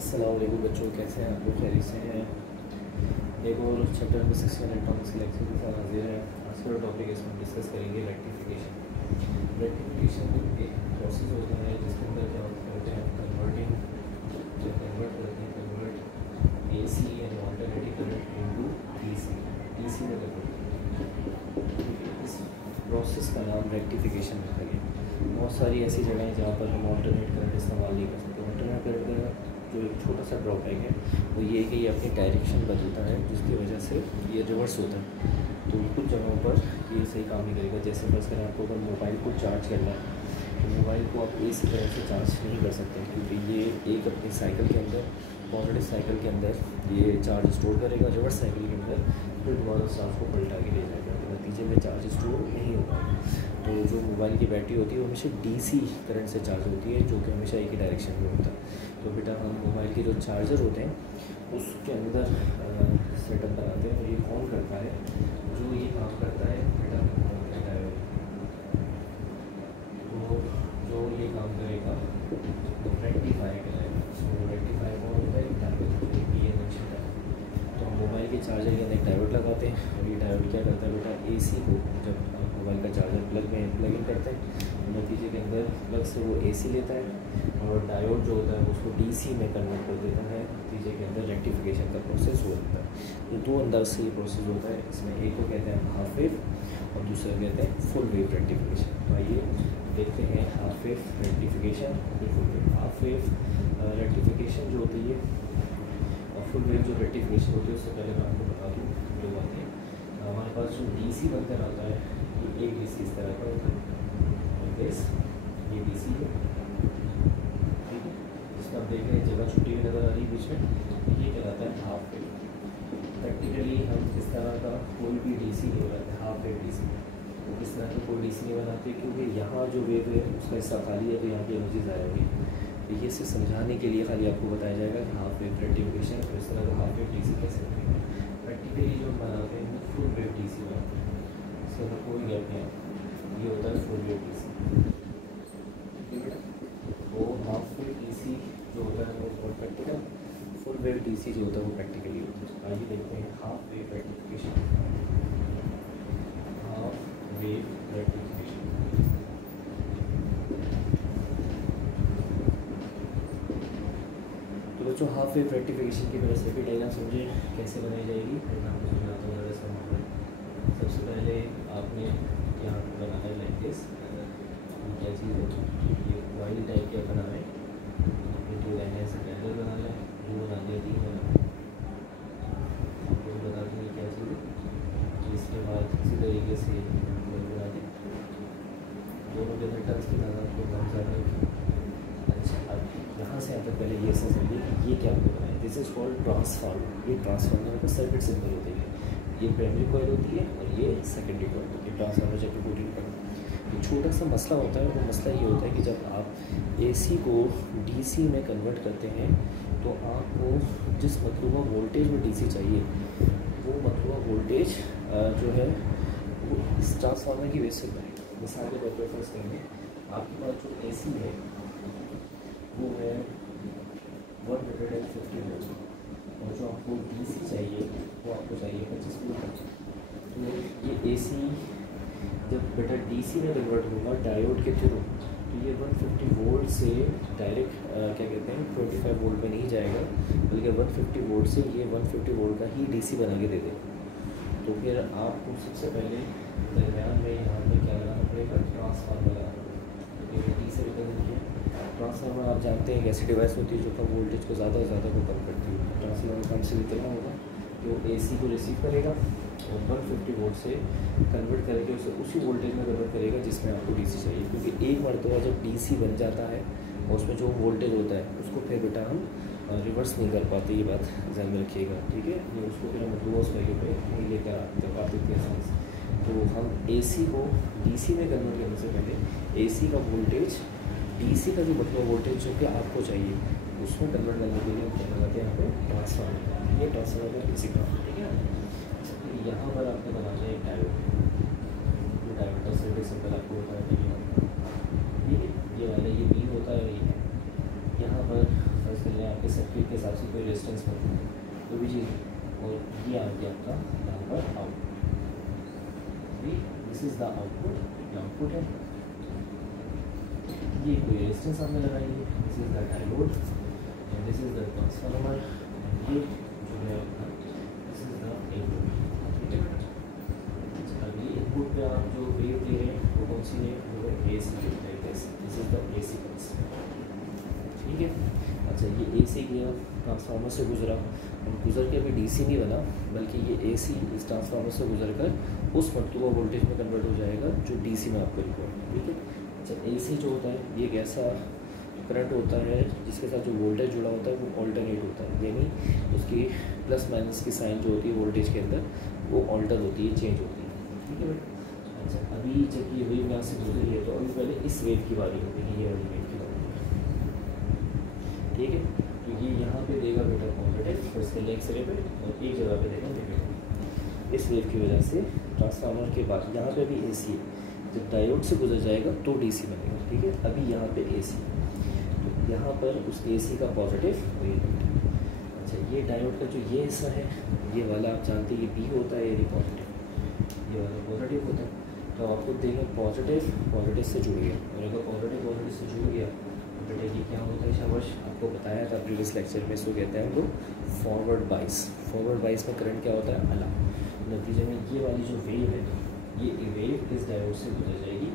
अस्सलाम वालेकुम बच्चों, कैसे हैं आप लोग? खैरियत से हैं? एक और चैप्टर में 16 इलेक्ट्रॉनिक्स के लेक्चर के साथ हाजिर है। आज का टॉपिक इसमें डिस्कस करेंगे रेक्टिफिकेशन। रेक्टिफिकेशन एक प्रोसेस होता है जिसके अंदर क्या करते हैं, कन्वर्ट करते हैं, convert AC and alternative current into DC में कन्वर्ट। इस प्रोसेस का नाम रेक्टिफिकेशन रखा गया। बहुत सारी ऐसी जगह हैं जहाँ पर हम अल्टरनेट करंट इस्तेमाल नहीं कर सकते। अल्टरनेट करंट का जो एक छोटा सा ड्रॉबैक है वो ये है कि ये अपनी डायरेक्शन बदलता है, जिसकी वजह से ये रिवर्स होता है। तो कुछ जगहों पर ये सही काम नहीं करेगा। जैसे फर्स्ट करें, आपको अगर मोबाइल को चार्ज करना है तो मोबाइल को आप इसी तरह से चार्ज नहीं कर सकते, क्योंकि ये एक अपनी साइकिल के अंदर, पॉजिटिव साइकिल के अंदर ये चार्ज स्टोर करेगा, रिवर्स साइकिल के अंदर फिर दोबारा चार्ज को पलटा के ले जाएगा, तो नतीजे में चार्ज स्टोर नहीं होगा। तो जो मोबाइल की बैटरी होती है वो हमेशा DC करंट से चार्ज होती है, जो कि हमेशा एक ही डायरेक्शन में होता है। तो बेटा हम मोबाइल के जो चार्जर होते हैं उसके अंदर सेटअप बनाते हैं, और ये कौन करता है? जो ये काम करता है बेटा डायोड। तो जो ये काम करेगा रेक्टिफायर कहलाएगा। तो रेक्टिफायर कौन होता है? डायोड। ये नक्शा है। तो हम मोबाइल के चार्जर के अंदर एक डायोड लगाते हैं, और ये डायोड क्या करता है बेटा, AC को जब मोबाइल का चार्जर प्लग इन करते हैं, नतीजे के अंदर प्लग से वो AC लेता है, और डायोड जो होता है उसको DC में कन्वर्ट कर देता है। नतीजे के अंदर रेक्टिफिकेशन का प्रोसेस हो जाता है। तो दो अंदाज से ये प्रोसेस होता है। इसमें एक को कहते हैं हाफ वेव और दूसरा कहते हैं फुल वेव रेक्टिफिकेशन। तो आइए देखते हैं हाफ वेव रेक्टिफिकेशन और full wave. Half wave rectification जो होती है और फुल वेव जो रेक्टिफिकेशन होती है, उससे पहले मैं आपको बता दूँ जो बातें। हमारे पास जो DC बनकर आता है, ये एक DC इस तरह का होता है, ये DC है, ठीक है, जिसमें आप देख रहे हैं जगह छुट्टी हुई नज़र आ रही है बीच में, ये कहलाता है हाफ वेव। प्रैक्टिकली हम इस तरह का कोई भी DC नहीं बनाते, हाफ वेव DC। तो इस तरह का कोई DC नहीं बनाते, क्योंकि यहाँ जो वेव है उसका हिस्सा खाली है, तो यहाँ की एनर्जी ज़ाया होगी। तो ये सिर्फ समझाने के लिए खाली आपको बताया जाएगा कि हाफ वेव रेक्टिफिकेशन, तो इस तरह का हाफ वेव DC कैसे बनेगा। प्रैक्टिकली जो हम बनाते हैं वो फुल वेव DC बनाते हैं, इसके अंदर कोई गैप नहीं आता। ये होता है फुल वेव DC। वो हाफ वेव DC जो होता है वो प्रैक्टिकल, फुल वेव DC जो होता है वो प्रैक्टिकली होता है। आइए देखते हैं half wave rectification. Half wave rectification, तो बच्चों हाफ वेव रेक्टिफिकेशन की मेरा सर्किट डायग्राम समझे कैसे बनाई जाएगी। मैं आपको समझाता हूँ ज़्यादा समझ। सबसे पहले आपने यहाँ बनाना है लाइक दिस। क्या चीज़ है, ये वाइल टाइप का बना है, ये दो लाइन ऐसे पैरेलल बना लें, दो बना दिया, तीन बना लें, दो बना देंगे। क्या चीज़ है, इसके बाद इसी तरीके से बना दें, दोनों के अंदर टर्न्स की तादाद को कम ज़्यादा। अच्छा, अब यहाँ से आता पहले ये समझिए कि ये क्या आपको बनाए। This is called transformer. ये ट्रांसफार्मर का सर्किट सिंबल होती है, ये प्राइमरी कॉइल होती है और ये सेकेंडरी कॉइल होती है। ट्रांसफार्मर जब कोटिंग पर एक छोटा सा मसला होता है, वो मसला ये होता है कि जब आप AC को DC में कन्वर्ट करते हैं तो आपको जिस मतलूबा वोल्टेज में DC चाहिए, वो मतलूबा वोल्टेज जो है वो इस ट्रांसफार्मर की वजह से बनेगा। मिसाल के तौर पर फर्स्ट करेंगे, आपके पास जो AC है वो है 150 वोल्ट, और जो आपको DC चाहिए वो आपको चाहिए 25 वोल्ट। तो ये AC जब बेटा DC में कन्वर्ट होगा डायोड के थ्रू, तो ये 150 वोल्ट से डायरेक्ट क्या कहते हैं 25 वोल्ट में नहीं जाएगा, बल्कि 150 वोल्ट से ये 150 वोल्ट का ही DC बना के दे देगा। तो फिर आपको सबसे पहले दरमियान में यहाँ पर क्या लगाना पड़ेगा, ट्रांसफार्मर लगाना पड़ेगा। तो DC से किया ट्रांसफार्मर आप जानते हैं एक ऐसी डिवाइस होती है जो कम वोल्टेज को ज़्यादा से ज़्यादा को कम करती है। ट्रांसफार्मर कम से कितना होगा, जो AC को रिसीव करेगा और 150 वोल्ट से कन्वर्ट करके उसे उसी वोल्टेज में कन्वर्ट करेगा जिसमें आपको DC चाहिए। क्योंकि एक मरतबा जब DC बन जाता है और उसमें जो वोल्टेज होता है उसको फिर बेटा हम रिवर्स नहीं कर पाते, ये बात ध्यान में रखिएगा, ठीक है। ये उसको फिर हम रिवर्स वैल्यू पे नहीं लेकर पाते थे आसानी से। तो हम AC को DC में कन्वर्ट करने से पहले AC का वोल्टेज DC का जो मतलब वोल्टेज जो कि आपको चाहिए उसमें कन्वर्ट करने के लिए हम क्या लगाते हैं यहाँ पे ट्रांसफार्मर। ये ट्रांसफार्मर का बेसिक काम है, ठीक है। यहाँ पर आपको बनाना है एक डायोड। जो डायोड का सर्किट सिंबल आपको बताया था, ये वाला ये B होता है, ये है। यहाँ पर सपोज कर लें आपके सर्किट के हिसाब से कोई रेजिस्टेंस पर कोई भी चीज़, और ये आ गया आपका यहाँ पर output, this is the output, ये आउटपुट है, ये कोई रेजिस्टेंस आपने लगाएंगे, this is the diode, this is the transformer, ये जो है आपका दिस इज़ द इनपुट, ठीक है। अभी इनपुट पे आप जो वेव दे रहे हैं वो कौन सी है, वो है AC wave, this is the AC pulse, ठीक है। अच्छा, ये AC गया ट्रांसफार्मर से गुजरा, और गुजर के अभी DC नहीं बना, बल्कि ये AC इस ट्रांसफार्मर से गुजर कर उस मरतबा वोल्टेज में कन्वर्ट हो जाएगा जो DC में आपको रिकॉर्ड है, ठीक है। अच्छा, AC जो होता है ये एक ऐसा करंट होता है जिसके साथ जो वोल्टेज जुड़ा होता है वो ऑल्टरनेट होता है, यानी उसकी प्लस माइनस की साइन जो होती है वोल्टेज के अंदर वो ऑल्टर होती है, चेंज होती है, ठीक है बेटा। अच्छा, अभी जब ये वेव यहाँ से गुजरी है तो अभी पहले इस वेव की बारी होगी, ये वाली वेव की बारी होगी, ठीक है। तो ये यहाँ पे देगा बेटा पॉजिटिव, और इसके लेग सिरे पे, और एक जगह पे देगा नेगेटिव। इस वेव की वजह से ट्रांसफार्मर के बाद यहाँ पे भी AC है, जब डायोड से गुजर जाएगा तो DC बनेगा, ठीक है। अभी यहाँ पे AC, तो यहाँ पर उस AC का पॉजिटिव और ये नेगेटिव। अच्छा, ये डायोड का जो ये हिस्सा है, ये वाला आप जानते हैं ये B होता है, ये पॉजिटिव, ये वाला पॉजिटिव होता है। तो आपको देखें पॉजिटिव से जुड़ गया, और अगर पॉजिटिव से जुड़ गया तो बेटा ये क्या होता है, शाबाश, आपको बताया था प्रीवियस लेक्चर में, इसको कहते हैं हम लोग फॉरवर्ड बाइस। फॉरवर्ड बाइस में करंट क्या होता है, अला। नतीजे में ये वाली जो वेव है, ये वेव इस डायोड से गुजर जाएगी,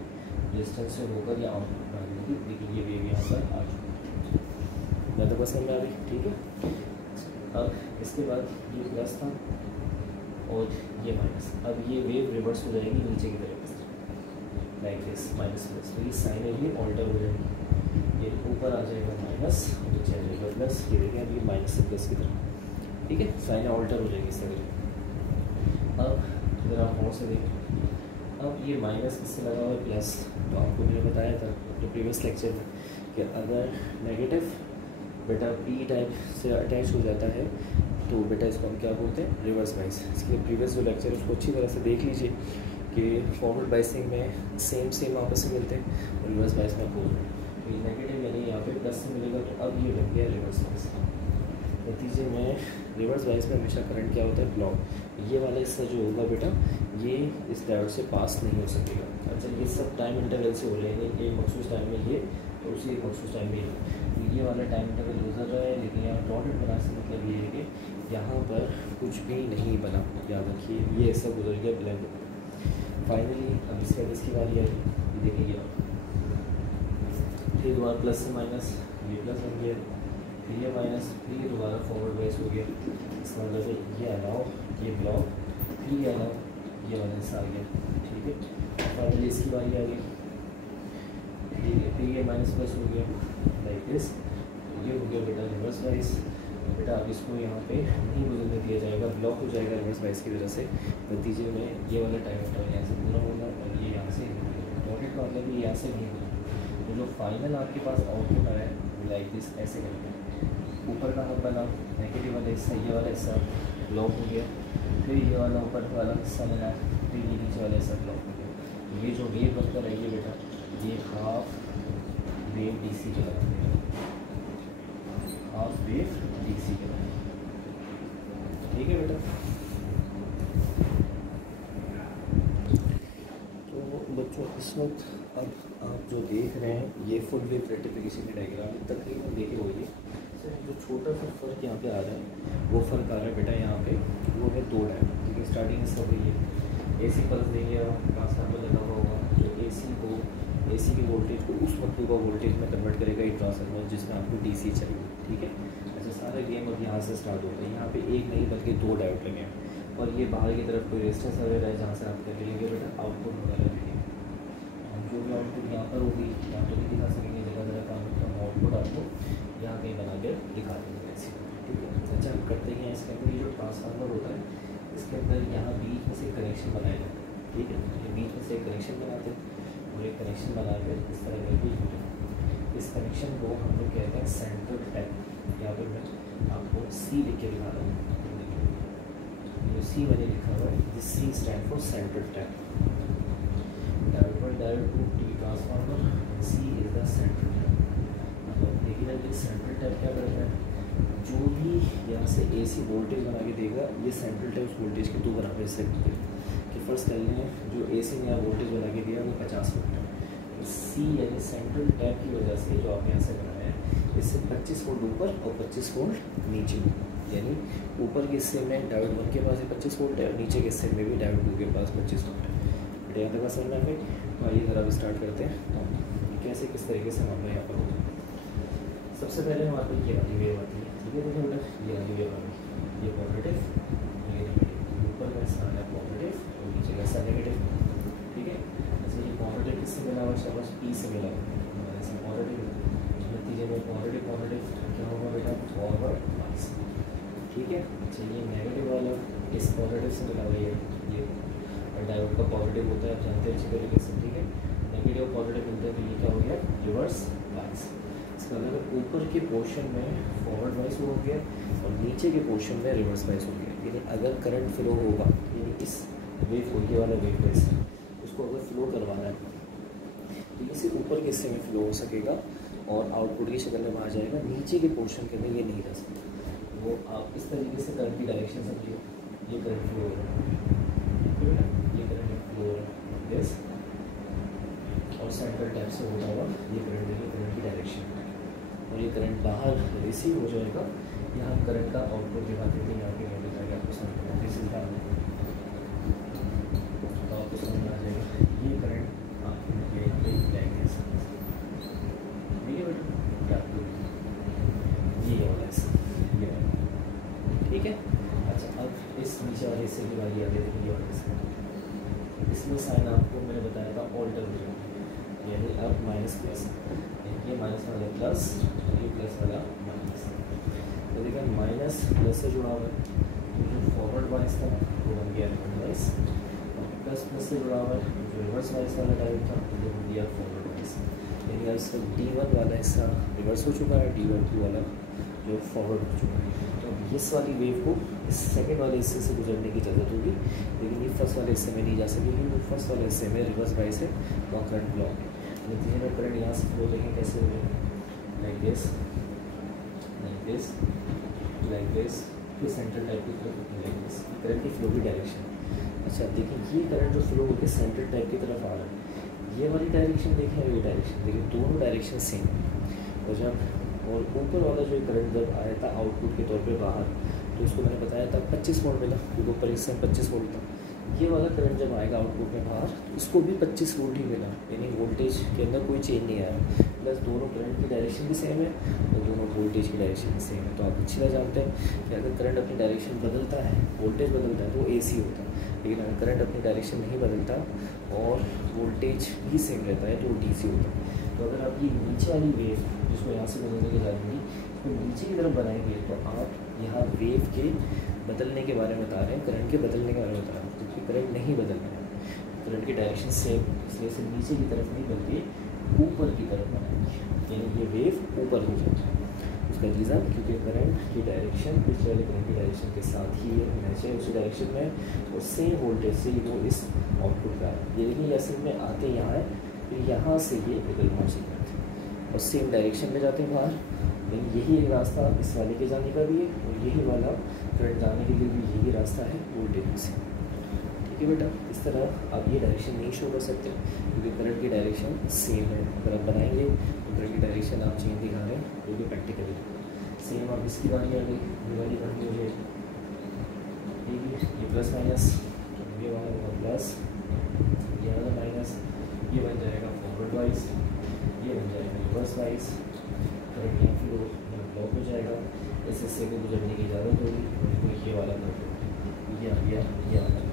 रेजिस्टेंस से होकर या आउटपुट बना देगी, लेकिन ये वेव यहाँ पर आ चुकी है, मैं तो पसंद में आ गई, ठीक है। अब इसके बाद ये प्लस था और ये माइनस, अब ये वेव रिवर्स हो जाएगी नीचे की तरफ, लाइक दिस, माइनस प्लस, तो ये साइन है ये ऑल्टर हो जाएगी, ये ऊपर आ जाएगा माइनस, नीचे आ जाएगा प्लस, ये देखें अब ये माइनस से प्लस की तरफ, ठीक है, साइन ऑल्टर हो जाएगी इस तरह। अब अगर आप और से देखें, अब ये माइनस किससे लगा हुआ है, प्लस, तो आपको मैंने बताया था अपने प्रीवियस लेक्चर में कि अगर नेगेटिव बेटा P टाइप से अटैच हो जाता है तो बेटा इसको हम क्या बोलते हैं, रिवर्स बाइस। इसके प्रीवियस जो लेक्चर है उसको अच्छी तरह से देख लीजिए कि फॉरवर्ड बाइसिंग में सेम आपस में मिलते हैं, और रिवर्स बाइस में आपको तो ये नेगेटिव यानी यहाँ पे प्लस से मिलेगा, तो अब ये बन गया रिवर्स बाइस। नतीजे में रिवर्स बाइस में हमेशा करंट क्या होता है, ब्लॉक, ये वाला हिस्सा जो होगा बेटा ये इस डायोड से पास नहीं हो सकेगा। अच्छा, ये सब टाइम इंटरवल से हो रहे हैं, एक मखसूस टाइम में ये और उसी एक मखसूस टाइम में ये वाला टाइम इंटरवल गुजर रहा है, लेकिन यहाँ डॉटेड बना से मतलब ये है कि यहाँ पर कुछ भी नहीं बना, याद रखिए, ये ऐसा गुजर गया ब्लैंक। फाइनली अब इसके बाद इसकी बारी आई, ये देखिए फिर दोबारा प्लस से माइनस, ये प्लस बन गया, फिर ये माइनस, फिर ये दोबारा फॉरवर्ड वाइज हो गया, इसका मतलब है ये अलाउ, ये ब्लॉक, फिर ये अलाउ, ये वाला हिस्सा आ गया, ठीक है। फाइनली इसकी बारी आ गई, फिर ये माइनस प्लस हो गया लाइक दिस, ये हो गया बेटा रिवर्स वाइज। बेटा अब इसको यहाँ पे नहीं गुजरने दिया जाएगा, ब्लॉक हो जाएगा रिवर्स वाइज की वजह से। नतीजे में ये वाला टाइम इंटरवल यहाँ से पूरा होगा और ये यहाँ से डॉटेड का मतलब ये यहाँ से नहीं होगा। तो जो फाइनल आपके पास आउटपुट आया लाइक दिस, ऐसे करके ऊपर का हब बना, नेगेटिव वाला हिस्सा, ये वाला हिस्सा ब्लॉक हो गया, फिर ये वाला ऊपर वाला हिस्सा बना, फिर ये नीचे वाला हिस्सा ब्लॉक हो गया। ये जो वेव बनकर आई है बेटा, ये हाफ वेव DC कहलाती है, हाफ वेव DC कहलाती है, ठीक है बेटा। तो बच्चों इस वक्त अब आप जो देख रहे हैं ये फुल वेव रेक्टिफिकेशन की डायग्राम तकरीबन देखे हुई है। जो छोटा सा फ़र्क यहाँ पे आ रहा है वो फ़र्क आ रहा है बेटा यहाँ पे, वो है दो डायोड, क्योंकि स्टार्टिंग में सब ये AC पल्स देंगे, ट्रांसफार्मर लगा हुआ होगा जो AC की वोल्टेज को उस मतलूबा वोल्टेज में कन्वर्ट करेगा ये ट्रांसफार्मर जिसमें आपको DC चाहिए, ठीक है। अच्छा, सारा गेम अब यहाँ से स्टार्ट होता है, यहाँ पे एक नहीं बल्कि दो डायोड लगे हैं, और ये बाहर की तरफ कोई रेजिस्टेंस वगैरह है जहाँ से आप कर लेंगे बेटा आउटपुट वगैरह लेंगे। हम जो भी आउटपुट यहाँ पर होगी यहाँ तो नहीं दिखा सकेंगे, जगह काम आउटपुट आपको यहाँ कहीं बना के दिखा देंगे ऐसे, ठीक है। अच्छा, हम करते हैं इसके अंदर ये जो ट्रांसफार्मर होता है इसके अंदर यहाँ बीच में से कनेक्शन बनाया जाता है, ठीक है। ये बीच में से एक कनेक्शन बनाते हैं और एक कनेक्शन बना कर इस तरह करके जुड़े, इस कनेक्शन को हम लोग कहते हैं सेंट्रल टैप। यहाँ पर मैं आपको C लिख के दिखा रहा हूँ, जो C मैंने लिखा हुआ है, this C stand for central tap, diode 1 diode 2 T transformer, C is the central tap. मतलब देखिए सिमिलरली सेंट्रल टैप क्या करता है, जो भी यहाँ से AC वोल्टेज बना के देगा ये सेंट्रल टैप उस वोल्टेज के 2 बराबर हिस्से करते हैं। कि फर्स्ट कर लें जो AC ने यहाँ वोल्टेज बना के दिया वो 50 वोल्ट है, C यानी सेंट्रल टैप की वजह से जो आपने यहाँ से बनाया है इससे 25 वोल्ट ऊपर और 25 वोल्ट नीचे, यानी ऊपर के हिस्से में डायोड 1 के पास 25 वोल्ट है और नीचे के हिस्से में भी डायोड 2 के पास 25 वोल्ट है। बट यहाँ तक समझ में आ गई। तो आइए ज़रा स्टार्ट करते हैं कैसे किस तरीके से मामला यहाँ पर होगा। सबसे पहले हमारे पास ये वाली वेव आती है, ठीक है देखिए बेटा, ये वाली वेव आ गई, ये पॉजिटिव ये नेगेटिव, ऊपर का हिस्सा है पॉजिटिव और नीचे का हिस्सा नेगेटिव, ठीक है। अच्छा ये पॉजिटिव किससे मिला हुआ, शाबाश P से मिला हुआ, ऐसा पॉजिटिव नतीजे में पॉजिटिव पॉजिटिव क्या होगा बेटा, फॉरवर्ड बाइस, ठीक है। अच्छा ये नेगेटिव वाला इस पॉजिटिव से मिला हुआ ये और डायोड का पॉजिटिव होता है आप जानते हैं अच्छी तरीके से, ठीक है। नेगेटिव पॉजिटिव मिलता है तो ये क्या हो गया, रिवर्स बाइस। इसका अगर ऊपर के पोर्शन में फॉरवर्ड वाइस हो गया और नीचे के पोर्शन में रिवर्स वाइस हो गया, यानी अगर करंट फ्लो होगा, यानी इस वेव को ये वाला वेव वाइस उसको अगर फ्लो करवाना है तो इसे ऊपर के हिस्से में फ्लो हो सकेगा और आउटपुट की शक्ल में बाहर जाएगा, नीचे के पोर्शन के अंदर ये नहीं जा सकता। वो आप इस तरीके से करंट की डायरेक्शन समझिए, ये करंट फ्लो हो रहा है, ये करंट फ्लो हो रहा है और सेंट्रल टैप से होता हुआ ये करंट की डायरेक्शन और ये करंट बाहर रिसीव हो जाएगा। यहाँ करंट का आउटपुट दिखाते थे, यहाँ पे मिल जाएगा आपको समझ में रिसीव डालने तो आपको समझ में आ जाएगा। ये करंट आपको यहाँ पे जाएंगे, ये वाला ये वाला, ठीक है। अच्छा अब इस नीचे वाले हिस्से की बारी आ गई, देखिए ये वाला हिस्सा, इसमें साइन आपको मैंने बताया था ऑल्टर हो जाएगा, यानी अब माइनस प्लस, ये माइनस वाला प्लस और ये प्लस वाला माइनस। तो देखिए माइनस प्लस से जुड़ा हुआ है तो जो फॉरवर्ड वाइस था वो बन गया रिवर्स वाइस, और प्लस प्लस से जुड़ा हुआ है जो रिवर्स वाइस वाला डायोड था वो बन गया फॉरवर्ड वाइस। यानी अब इसका D1 वाला हिस्सा रिवर्स हो चुका है, D2 वाला जो फॉरवर्ड हो चुका है। तो अब इस वाली वेव को इस सेकेंड वाले हिस्से से गुजरने की ज़रूरत होगी, लेकिन ये फर्स्ट वाले हिस्से में नहीं जा सकेगी, वो फर्स्ट वाले हिस्से में रिवर्स वाइस है वहाँ करंट ब्लॉक है। नतीजे में करंट यहाँ से फ्लो देखें कैसे हो गया, लाइक दिस लाइक दिस, फिर सेंट्रल टाइप की तरफ लाइक दिस, करंट की फ्लो की डायरेक्शन। अच्छा देखिए ये करंट जो फ्लो होकर सेंट्रल टाइप की तरफ आ रहा है, ये वाली डायरेक्शन देखें और ये डायरेक्शन देखिए, दोनों डायरेक्शन सेम है। और जब और ऊपर वाला जो करंट जब आया था आउटपुट के तौर पे बाहर, तो इसको मैंने बताया था 25 वोल्ट मिला, क्योंकि ऊपर इससे 25 वोल्ट था। ये वाला करंट जब आएगा आउटपुट में बाहर तो इसको भी 25 वोल्ट ही मिला, यानी वोल्टेज के अंदर कोई चेंज नहीं आया, प्लस दोनों करंट की डायरेक्शन भी सेम है और दोनों वोल्टेज की डायरेक्शन भी सेम है। तो आप अच्छी तरह जानते हैं कि अगर करंट अपनी डायरेक्शन बदलता है, वोल्टेज बदलता है तो वो AC होता है, लेकिन अगर करंट अपनी डायरेक्शन नहीं बदलता और वोल्टेज भी सेम रहता है तो वो DC होता है। तो अगर आप ये नीचे वाली वेव जिसको यहाँ से बदलने की जाएंगी तो नीचे की तरफ बनाएंगे तो आप यहाँ वेव के बदलने के बारे में बता रहे हैं, करंट के बदलने के बारे में बता रहे हैं, क्योंकि करंट नहीं बदल रहा है, करंट की डायरेक्शन सेम, इसलिए से नीचे की तरफ नहीं बल्कि ऊपर की तरफ बनाएंगे, यानी ये वेव ऊपर हो जाएगी। उसका रीज़न क्योंकि करंट की डायरेक्शन पिछले वाले करंट की डायरेक्शन के साथ ही होना चाहिए उसी डायरेक्शन में, और सेम वोल्टेज से वो इस आउटपुट का है। ये देखिए असल में आते यहाँ है तो यहाँ से ये बदलना चाहिए और सेम डायरेक्शन में जाते हैं बाहर, लेकिन यही एक रास्ता इस वाले के जाने का भी है और यही वाला करंट जाने के लिए भी यही रास्ता है वोल्टेज से, ठीक है बेटा। इस तरह आप ये डायरेक्शन नहीं शो कर सकते क्योंकि करंट की डायरेक्शन सेम है। अगर आप बनाएंगे तो करंट की डायरेक्शन आप चेंज दिखा रहे हैं जो कि प्रैक्टिकली सेम। अब इसकी बारी आ गई, ये वाली करंट हो जाएगी, ये प्लस माइनस, ये वाला प्लस, ये वाला माइनस, ये बन जाएगा फॉरवर्ड वाइज, ये बन जाएगा रिवर्स वाइज, करंट यहाँ फ्लो ब्लॉक हो जाएगा, इस हिस्से को गुजरने की इजाज़त होगी, तो ये वाला करंट ये आ गया, ये आ गया।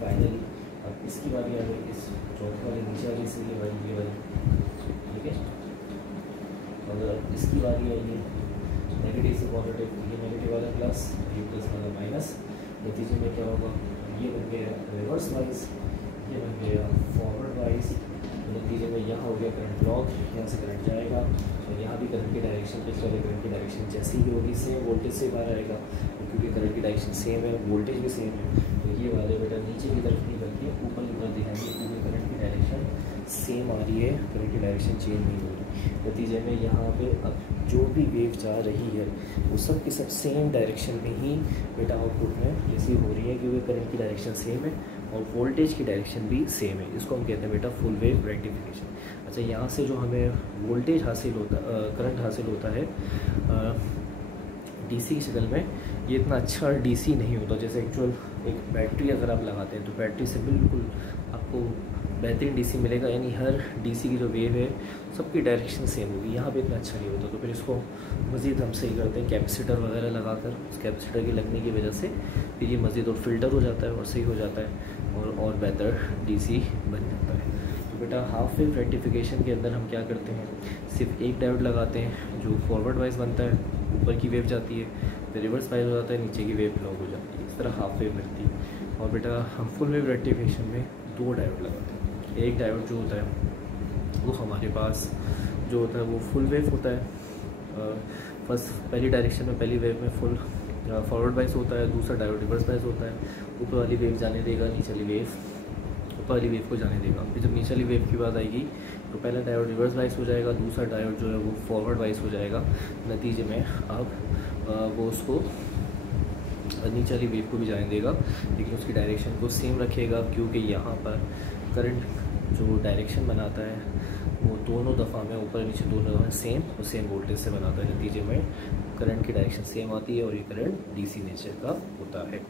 फाइनली अब इसकी बारी आ गई, इस चौथे वाले नीचे वाली से ये वाली, ठीक है। और इसकी बारी आई है नेगेटिव से पॉजिटिव, ये नेगेटिव वाला प्लस, ये प्लस वाला माइनस, नतीजे में क्या होगा, ये बन गया रिवर्स वाइज, ये बन गया फॉरवर्ड वाइज, नतीजे में यहाँ हो गया करंट ब्लॉक, यहाँ से करंट जाएगा और यहाँ भी करंट की डायरेक्शन पिछले वाले करंट की डायरेक्शन जैसी ही होगी, सेम वोल्टेज से बाहर आएगा, क्योंकि करंट की डायरेक्शन सेम है, वोल्टेज भी सेम है। तो ये वाले बेटा नीचे की तरफ नहीं बल्कि ऊपर की तरफ दिखाएंगे, क्योंकि करंट की डायरेक्शन सेम आ रही है, करंट की डायरेक्शन चेंज नहीं हो रही। नतीजे में यहाँ पे अब जो भी वेव जा रही है वो सब की सब सेम डायरेक्शन में ही बेटा आउटपुट में रिसीव हो रही है, क्योंकि करंट की डायरेक्शन सेम है और वोल्टेज की डायरेक्शन भी सेम है। इसको हम कहते हैं बेटा फुल वेव रेक्टिफिकेशन। अच्छा, यहाँ से जो हमें वोल्टेज हासिल होता, करंट हासिल होता है डीसी की शक्ल में, ये इतना अच्छा डीसी नहीं होता जैसे एक्चुअल एक बैटरी अगर आप लगाते हैं तो बैटरी से बिल्कुल आपको बेहतरीन डीसी मिलेगा, यानी हर डीसी की जो वेव है सबकी डायरेक्शन सेम होगी। यहाँ पे इतना अच्छा नहीं होता, तो फिर इसको मज़ीद हम सही करते हैं कैपेसिटर वगैरह लगाकर। उस कैपेसिटर के लगने की वजह से फिर ये मज़ीद और फिल्टर हो जाता है और सही हो जाता है और बेहतर डीसी बन जाता है। तो बेटा हाफ वेव रेक्टिफिकेशन के अंदर हम क्या करते हैं, सिर्फ एक डायोड लगाते हैं जो फॉरवर्ड वाइज बनता है, ऊपर की वेव जाती है, फिर रिवर्स वाइज हो जाता है, नीचे की वेव ब्लॉक हो जाती है। इस तरह हाफ वेव मिलती है। और बेटा हम फुल वेव रेक्टिफिकेशन में 2 डायोड लगाते हैं। एक डायोड जो होता है वो हमारे पास जो होता है वो फुल वेव होता है, फर्स्ट पहली डायरेक्शन में पहली वेव में फुल फॉरवर्ड वाइज होता है, दूसरा डायोड रिवर्स वाइज होता है। ऊपर वाली वेव जाने देगा, नीचे वाली वेव ऊपर वाली वेव को जाने देगा। फिर जब नीचे वाली वेव की बात आएगी तो पहला डायोड रिवर्स वाइज हो जाएगा, दूसरा डायोड जो है वो फॉरवर्ड वाइज हो जाएगा। नतीजे में अब वो उसको नीचे वाली वेव को भी जाने देगा, लेकिन उसकी डायरेक्शन को सेम रखेगा, क्योंकि यहाँ पर करंट जो डायरेक्शन बनाता है वो दोनों दफ़ा में ऊपर नीचे दोनों दफ़ा सेम और सेम वोल्टेज से बनाता है। नतीजे में करंट की डायरेक्शन सेम आती है और ये करंट डीसी नेचर का होता है।